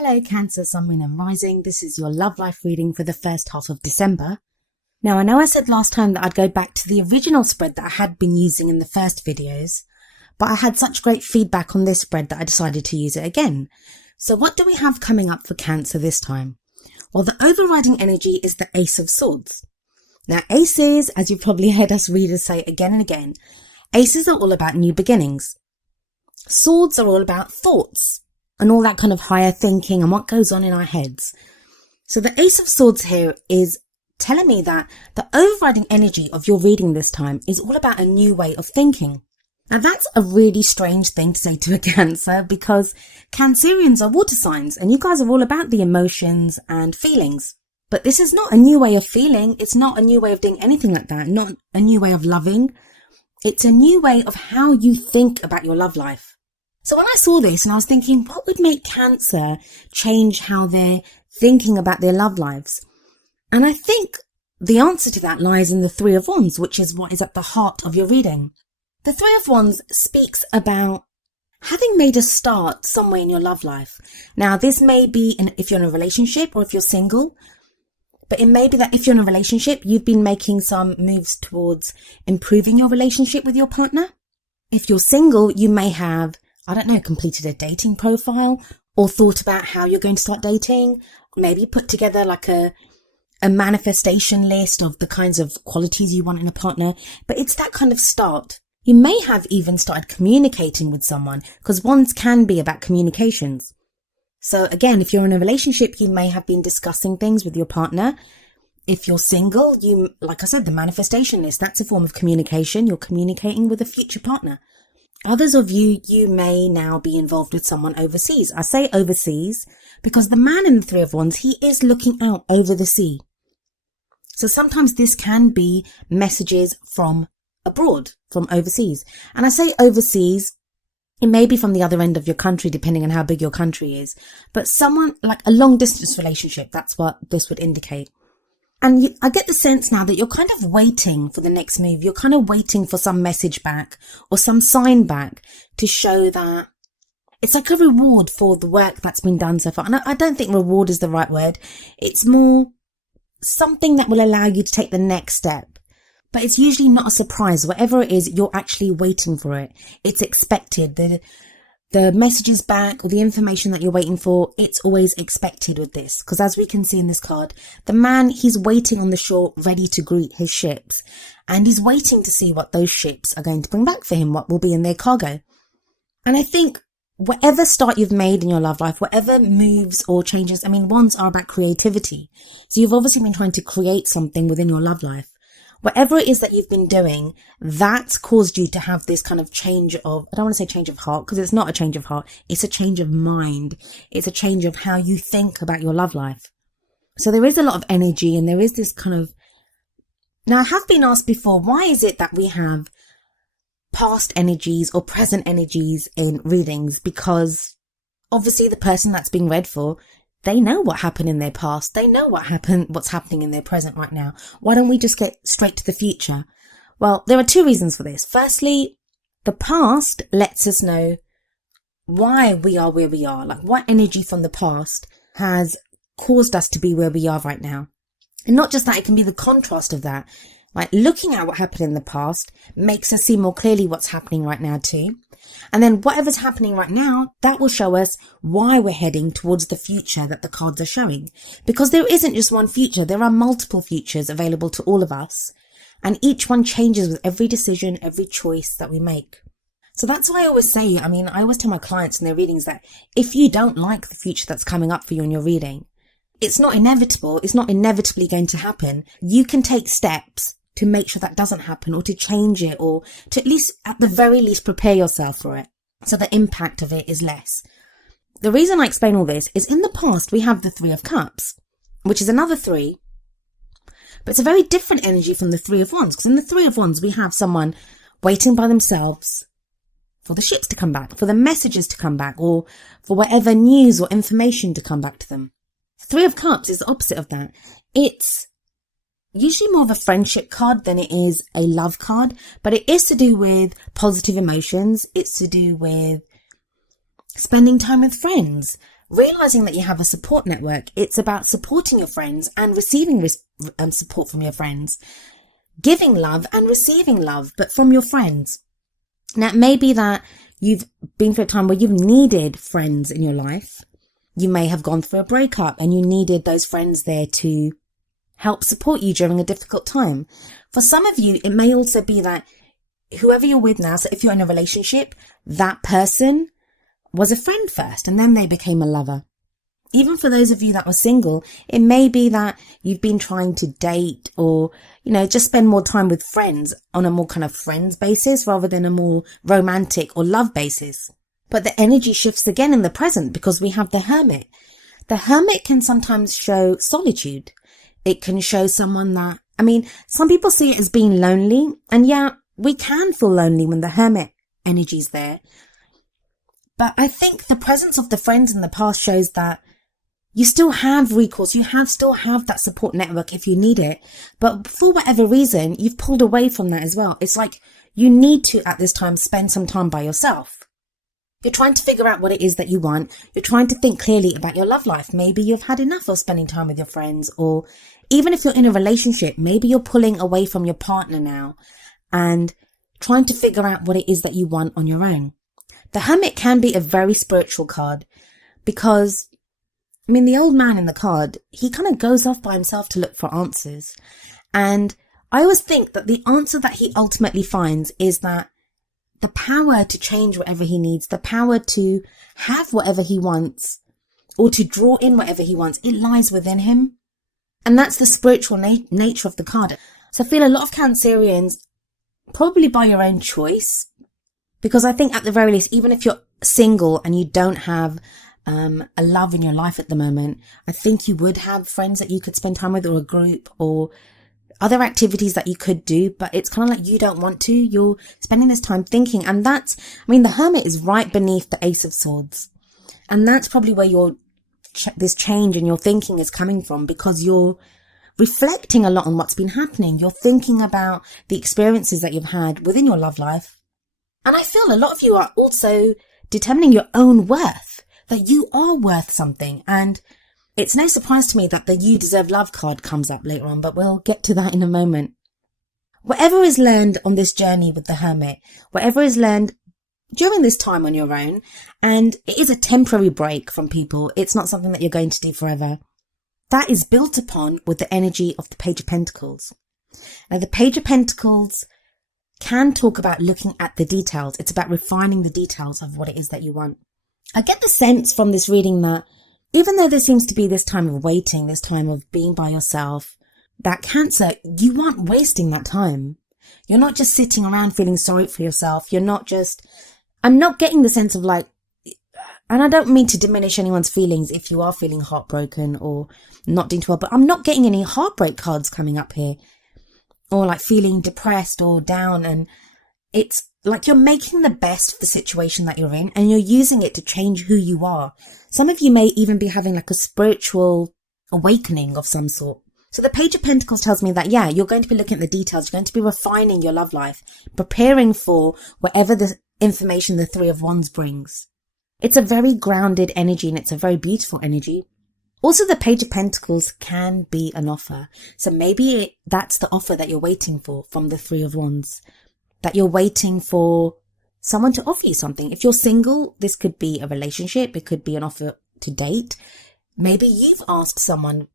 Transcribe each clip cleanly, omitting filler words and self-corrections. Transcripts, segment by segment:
Hello Cancer, Sun, Moon and Rising. This is your love life reading for the first half of December. Now I know I said last time that I'd go back to the original spread that I had been using in the first videos, but I had such great feedback on this spread that I decided to use it again. So what do we have coming up for Cancer this time? Well, the overriding energy is the Ace of Swords. Now aces, as you've probably heard us readers say again and again, aces are all about new beginnings. Swords are all about thoughts and all that kind of higher thinking and what goes on in our heads. So the Ace of Swords here is telling me that the overriding energy of your reading this time is all about a new way of thinking. Now that's a really strange thing to say to a Cancer, because Cancerians are water signs and you guys are all about the emotions and feelings. But this is not a new way of feeling. It's not a new way of doing anything like that. Not a new way of loving. It's a new way of how you think about your love life. So when I saw this and I was thinking, what would make Cancer change how they're thinking about their love lives? And I think the answer to that lies in the Three of Wands, which is what is at the heart of your reading. The Three of Wands speaks about having made a start somewhere in your love life. Now, this may be if you're in a relationship or if you're single, but it may be that if you're in a relationship, you've been making some moves towards improving your relationship with your partner. If you're single, you may have, completed a dating profile or thought about how you're going to start dating. Maybe put together like a manifestation list of the kinds of qualities you want in a partner. But it's that kind of start. You may have even started communicating with someone, because wands can be about communications. So again, if you're in a relationship, you may have been discussing things with your partner. If you're single, like I said, the manifestation list, that's a form of communication. You're communicating with a future partner. Others of you may now be involved with someone overseas. I say overseas because the man in the Three of Wands, he is looking out over the sea. So sometimes this can be messages from abroad, from overseas. And I say overseas, it may be from the other end of your country, depending on how big your country is. But someone like a long distance relationship, that's what this would indicate. And I get the sense now that you're kind of waiting for the next move. You're kind of waiting for some message back or some sign back to show that it's like a reward for the work that's been done so far. And I don't think reward is the right word. It's more something that will allow you to take the next step. But it's usually not a surprise. Whatever it is, you're actually waiting for it. It's expected. The messages back or the information that you're waiting for, it's always expected with this. Because as we can see in this card, the man, he's waiting on the shore ready to greet his ships. And he's waiting to see what those ships are going to bring back for him, what will be in their cargo. And I think whatever start you've made in your love life, whatever moves or changes, wands are about creativity. So you've obviously been trying to create something within your love life. Whatever it is that you've been doing, that's caused you to have this kind of change of, I don't want to say change of heart, because it's not a change of heart. It's a change of mind. It's a change of how you think about your love life. So there is a lot of energy and there is this kind of, now I have been asked before, why is it that we have past energies or present energies in readings? Because obviously the person that's being read for, they know what happened in their past. They know what's happening in their present right now. Why don't we just get straight to the future? Well, there are two reasons for this. Firstly, the past lets us know why we are where we are. Like what energy from the past has caused us to be where we are right now. And not just that, it can be the contrast of that. Like looking at what happened in the past makes us see more clearly what's happening right now too. And then whatever's happening right now, that will show us why we're heading towards the future that the cards are showing. Because there isn't just one future. There are multiple futures available to all of us. And each one changes with every decision, every choice that we make. So that's why I always say, I always tell my clients in their readings that if you don't like the future that's coming up for you in your reading, it's not inevitable. It's not inevitably going to happen. You can take steps to make sure that doesn't happen, or to change it, or to at the very least prepare yourself for it, so the impact of it is less. The reason I explain all this is in the past we have the Three of Cups, which is another three, but it's a very different energy from the Three of Wands, because in the Three of Wands we have someone waiting by themselves for the ships to come back, for the messages to come back, or for whatever news or information to come back to them. Three of Cups is the opposite of that. It's usually more of a friendship card than it is a love card, but it is to do with positive emotions. It's to do with spending time with friends, realizing that you have a support network, it's about supporting your friends and receiving support from your friends, giving love and receiving love, but from your friends. Now, it may be that you've been through a time where you've needed friends in your life. You may have gone through a breakup and you needed those friends there to help support you during a difficult time. For some of you, it may also be that whoever you're with now, so if you're in a relationship, that person was a friend first and then they became a lover. Even for those of you that were single, it may be that you've been trying to date or, just spend more time with friends on a more kind of friends basis rather than a more romantic or love basis. But the energy shifts again in the present because we have the Hermit. The Hermit can sometimes show solitude. It can show someone that, some people see it as being lonely, and yeah, we can feel lonely when the Hermit energy is there. But I think the presence of the friends in the past shows that you still have recourse. You still have that support network if you need it. But for whatever reason, you've pulled away from that as well. It's like you need to, at this time, spend some time by yourself. You're trying to figure out what it is that you want. You're trying to think clearly about your love life. Maybe you've had enough of spending time with your friends, or even if you're in a relationship, maybe you're pulling away from your partner now and trying to figure out what it is that you want on your own. The Hermit can be a very spiritual card because, the old man in the card, he kind of goes off by himself to look for answers. And I always think that the answer that he ultimately finds is that the power to change whatever he needs, the power to have whatever he wants, or to draw in whatever he wants, it lies within him. And that's the spiritual nature of the card. So I feel a lot of Cancerians, probably by your own choice, because I think at the very least, even if you're single and you don't have a love in your life at the moment, I think you would have friends that you could spend time with, or a group, or other activities that you could do, but it's kind of like you don't want to. You're spending this time thinking, and that's, the Hermit is right beneath the Ace of Swords. And that's probably where this change in your thinking is coming from, because you're reflecting a lot on what's been happening. You're thinking about the experiences that you've had within your love life. And I feel a lot of you are also determining your own worth, that you are worth something. And it's no surprise to me that the You Deserve Love card comes up later on, but we'll get to that in a moment. Whatever is learned on this journey with the Hermit, whatever is learned during this time on your own, and it is a temporary break from people, it's not something that you're going to do forever, that is built upon with the energy of the Page of Pentacles. Now, the Page of Pentacles can talk about looking at the details. It's about refining the details of what it is that you want. I get the sense from this reading that even though there seems to be this time of waiting, this time of being by yourself, that Cancer, you aren't wasting that time. You're not just sitting around feeling sorry for yourself. I'm not getting the sense of and I don't mean to diminish anyone's feelings if you are feeling heartbroken or not doing too well, but I'm not getting any heartbreak cards coming up here, or feeling depressed or down. And it's like you're making the best of the situation that you're in, and you're using it to change who you are. Some of you may even be having a spiritual awakening of some sort. So the Page of Pentacles tells me that, yeah, you're going to be looking at the details. You're going to be refining your love life, preparing for whatever the information the Three of Wands brings. It's a very grounded energy, and it's a very beautiful energy. Also, the Page of Pentacles can be an offer. So maybe that's the offer that you're waiting for from the Three of Wands, that you're waiting for someone to offer you something. If you're single, this could be a relationship. It could be an offer to date. Maybe you've asked someone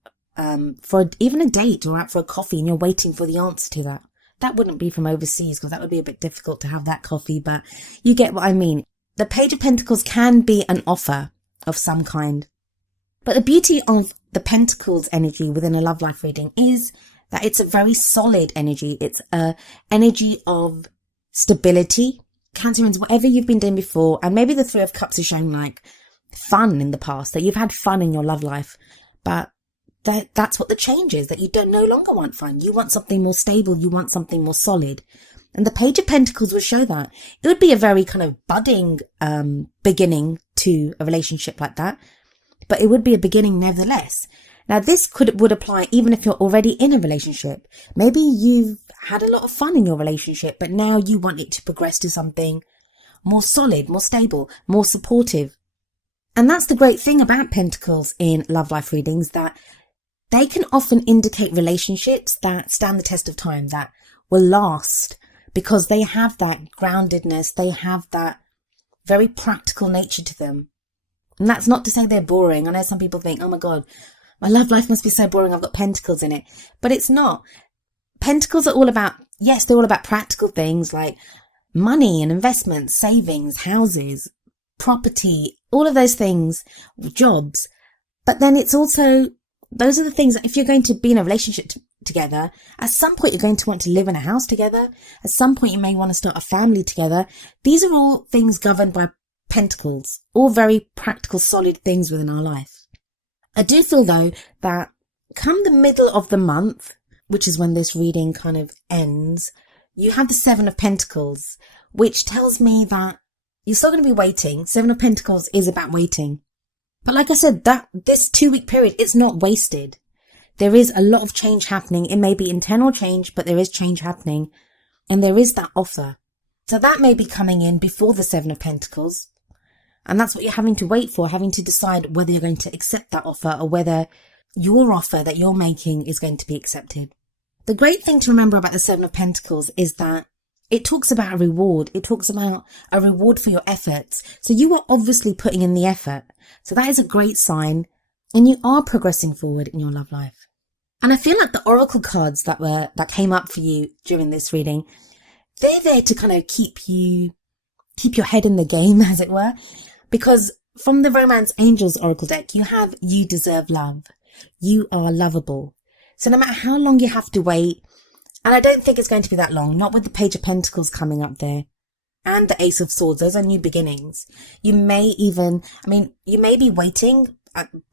for even a date or out for a coffee, and you're waiting for the answer to that. That wouldn't be from overseas, because that would be a bit difficult to have that coffee, but you get what I mean. The Page of Pentacles can be an offer of some kind. But the beauty of the Pentacles energy within a love life reading is that it's a very solid energy. It's a energy of stability. Cancerians, whatever you've been doing before, and maybe the Three of Cups is showing fun in the past, that you've had fun in your love life, but that's what the change is, that you don't no longer want fun. You want something more stable. You want something more solid. And the Page of Pentacles would show that. It would be a very kind of budding beginning to a relationship like that, but it would be a beginning nevertheless. Now, this would apply even if you're already in a relationship. Maybe you've had a lot of fun in your relationship, but now you want it to progress to something more solid, more stable, more supportive. And that's the great thing about pentacles in love life readings, that they can often indicate relationships that stand the test of time, that will last, because they have that groundedness, they have that very practical nature to them. And that's not to say they're boring. I know some people think, oh my God, my love life must be so boring, I've got pentacles in it. But it's not. Pentacles are all about, yes, they're all about practical things like money and investments, savings, houses, property, all of those things, jobs. But then it's also, those are the things that if you're going to be in a relationship together, at some point you're going to want to live in a house together. At some point you may want to start a family together. These are all things governed by pentacles, all very practical, solid things within our life. I do feel though that come the middle of the month, which is when this reading kind of ends, you have the Seven of Pentacles, which tells me that you're still going to be waiting. Seven of Pentacles is about waiting. But like I said, that this 2-week period, it's not wasted. There is a lot of change happening. It may be internal change, but there is change happening. And there is that offer. So that may be coming in before the Seven of Pentacles. And that's what you're having to wait for, having to decide whether you're going to accept that offer or whether your offer that you're making is going to be accepted. The great thing to remember about the Seven of Pentacles is that it talks about a reward. It talks about a reward for your efforts. So you are obviously putting in the effort. So that is a great sign. And you are progressing forward in your love life. And I feel like the oracle cards that came up for you during this reading, they're there to kind of keep your head in the game, as it were. Because from the Romance Angels oracle deck, you have you deserve love. You are lovable. So no matter how long you have to wait, and I don't think it's going to be that long, not with the Page of Pentacles coming up there and the Ace of Swords. Those are new beginnings. You may be waiting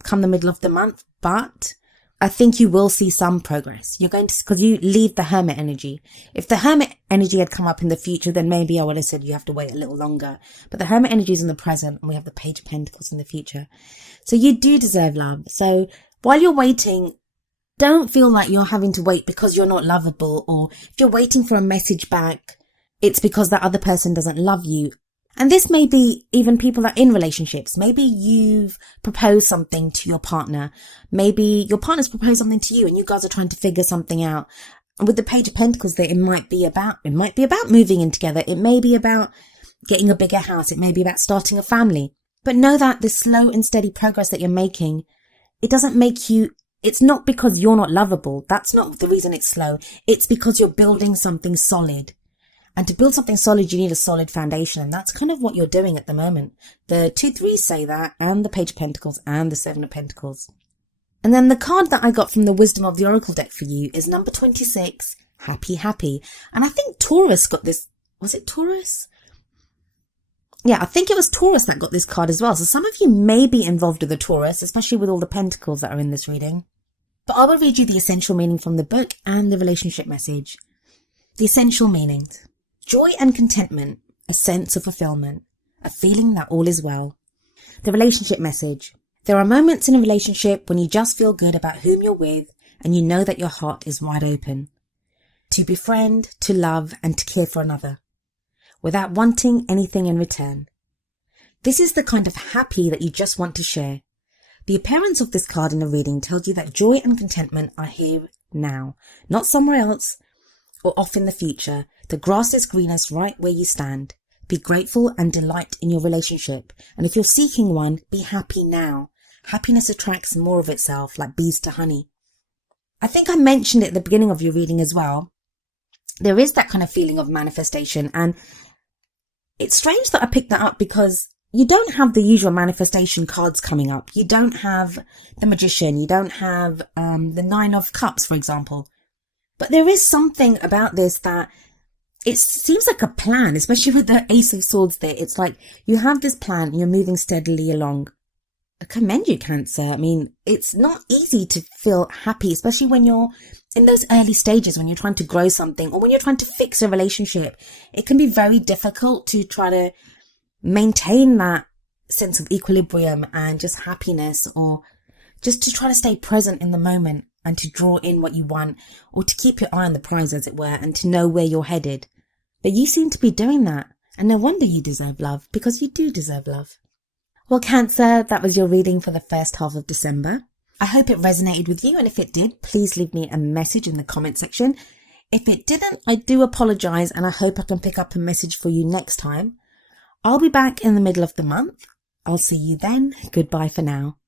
come the middle of the month, but I think you will see some progress. You're going to, because you leave the Hermit energy. If the Hermit energy had come up in the future, then maybe I would have said you have to wait a little longer. But the Hermit energy is in the present and we have the Page of Pentacles in the future. So you do deserve love. So while you're waiting, don't feel like you're having to wait because you're not lovable, or if you're waiting for a message back, it's because that other person doesn't love you. And this may be even people that are in relationships. Maybe you've proposed something to your partner. Maybe your partner's proposed something to you and you guys are trying to figure something out. And with the Page of Pentacles there, it might be about moving in together. It may be about getting a bigger house. It may be about starting a family. But know that the slow and steady progress that you're making, it doesn't make you, it's not because you're not lovable. That's not the reason it's slow. It's because you're building something solid. And to build something solid, you need a solid foundation. And that's kind of what you're doing at the moment. The 2-3 say that, and the Page of Pentacles and the 7 of Pentacles. And then the card that I got from the Wisdom of the Oracle deck for you is number 26, Happy, Happy. And I think Taurus got this. Was it Taurus? Yeah, I think it was Taurus that got this card as well. So some of you may be involved with a Taurus, especially with all the pentacles that are in this reading. But I will read you the essential meaning from the book and the relationship message. The essential meanings. Joy and contentment, a sense of fulfillment, a feeling that all is well. The relationship message. There are moments in a relationship when you just feel good about whom you're with and you know that your heart is wide open. To befriend, to love and to care for another, without wanting anything in return. This is the kind of happy that you just want to share. The appearance of this card in a reading tells you that joy and contentment are here now, not somewhere else or off in the future. The grass is greenest right where you stand. Be grateful and delight in your relationship. And if you're seeking one, be happy now. Happiness attracts more of itself, like bees to honey. I think I mentioned it at the beginning of your reading as well. There is that kind of feeling of manifestation. And it's strange that I picked that up because you don't have the usual manifestation cards coming up. You don't have the Magician. You don't have the 9 of Cups, for example. But there is something about this that it seems like a plan, especially with the Ace of Swords there. It's like you have this plan and you're moving steadily along. I commend you, Cancer. I mean, it's not easy to feel happy, especially when you're in those early stages, when you're trying to grow something or when you're trying to fix a relationship. It can be very difficult to try to maintain that sense of equilibrium and just happiness, or just to try to stay present in the moment and to draw in what you want, or to keep your eye on the prize, as it were, and to know where you're headed. But you seem to be doing that, and no wonder you deserve love, because you do deserve love. Well, Cancer, that was your reading for the first half of December. I hope it resonated with you, and if it did, please leave me a message in the comment section. If it didn't, I do apologise, and I hope I can pick up a message for you next time. I'll be back in the middle of the month. I'll see you then. Goodbye for now.